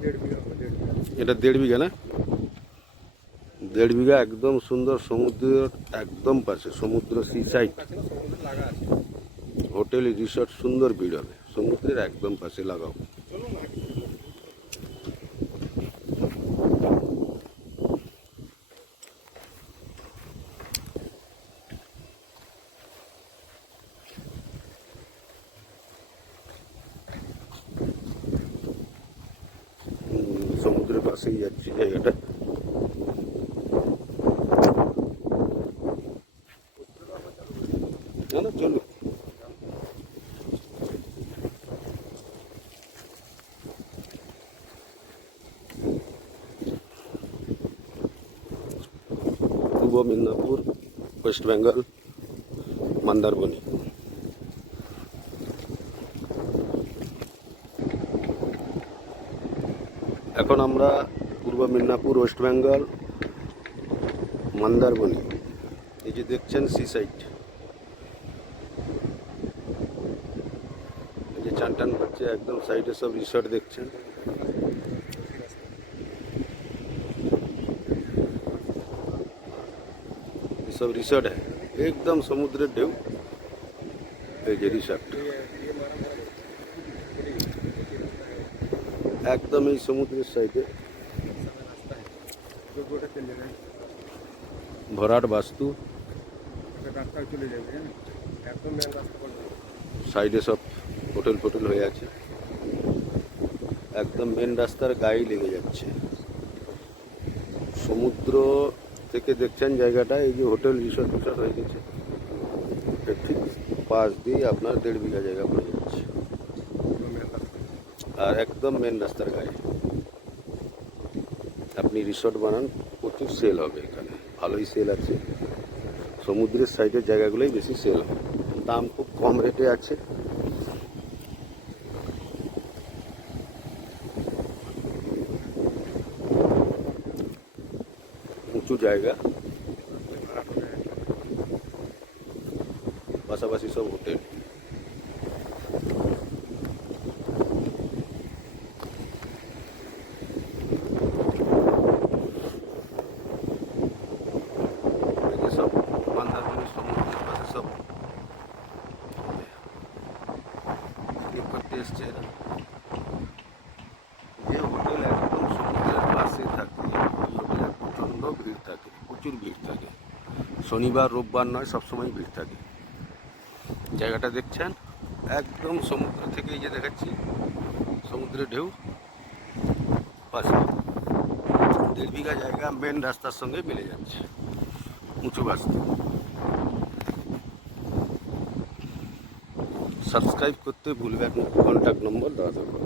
এটা 1.5 বিঘা না? 1.5 বিঘা একদম সুন্দর, সমুদ্রের একদম পাশে, সমুদ্র সি সাইড, হোটেল রিসর্ট, সুন্দর ভিড় হবে, সমুদ্রের একদম পাশে লাগাও। সমুদ্রের পাশেই যাচ্ছি জায়গাটা। না না, চলুন। পূর্ব মেদিনীপুর, ওয়েস্ট বেঙ্গল, মন্দারমণি। এখন আমরা পূর্ব মেদিনীপুর, ওয়েস্ট বেঙ্গল, মন্দারমণি। এই যে দেখছেন সি সাইড, এই যে চান টান করছে, একদম সাইডে সব রিসর্ট দেখছেন। सब रिसोर्ट है, एकदम समुद्र ढेउ। ये रिसोर्ट एकदम ही समुद्र साइडे, भराट वास्तु साइडे सब होटेल फोटेल हो जाए, एकदम मेन रास्तार गाয়ে লেগে যাচ্ছে। সমুদ্র থেকে দেখছেন জায়গাটা, এই যে হোটেল রিসর্ট টিসর্ট হয়ে গেছে, ঠিক পাশ দিয়ে আপনার 1.5 বিঘা জায়গা পড়ে যাচ্ছে, আর একদম মেন রাস্তার গায়ে। আপনি রিসর্ট বানান, প্রচুর সেল হবে এখানে, ভালোই সেল আছে। সমুদ্রের সাইডের জায়গাগুলোই বেশি সেল হয়, দাম খুব কম রেটে আছে। উঁচু জায়গা, পাশাপাশি সব হোটেল। সব মন্দারমণি সমুদ্রের পাশে সব করতে এসছে এরা। যে হোটেল একদম সমুদ্রের পাশে থাকে, হোটেলে প্রচণ্ড ভিড় থাকে, প্রচুর ভিড় থাকে, শনিবার রোববার নয়, সবসময় ভিড় থাকে। জায়গাটা দেখছেন একদম সমুদ্র থেকে, এই যে দেখাচ্ছি সমুদ্রের ঢেউ, পাশে 1.5 বিঘা জায়গা মেন রাস্তার সঙ্গে মিলে যাচ্ছে, উঁচু বাস্তু। সাবস্ক্রাইব করতে ভুলবেন না, কন্ট্যাক্ট নম্বর দেওয়া থাকবে।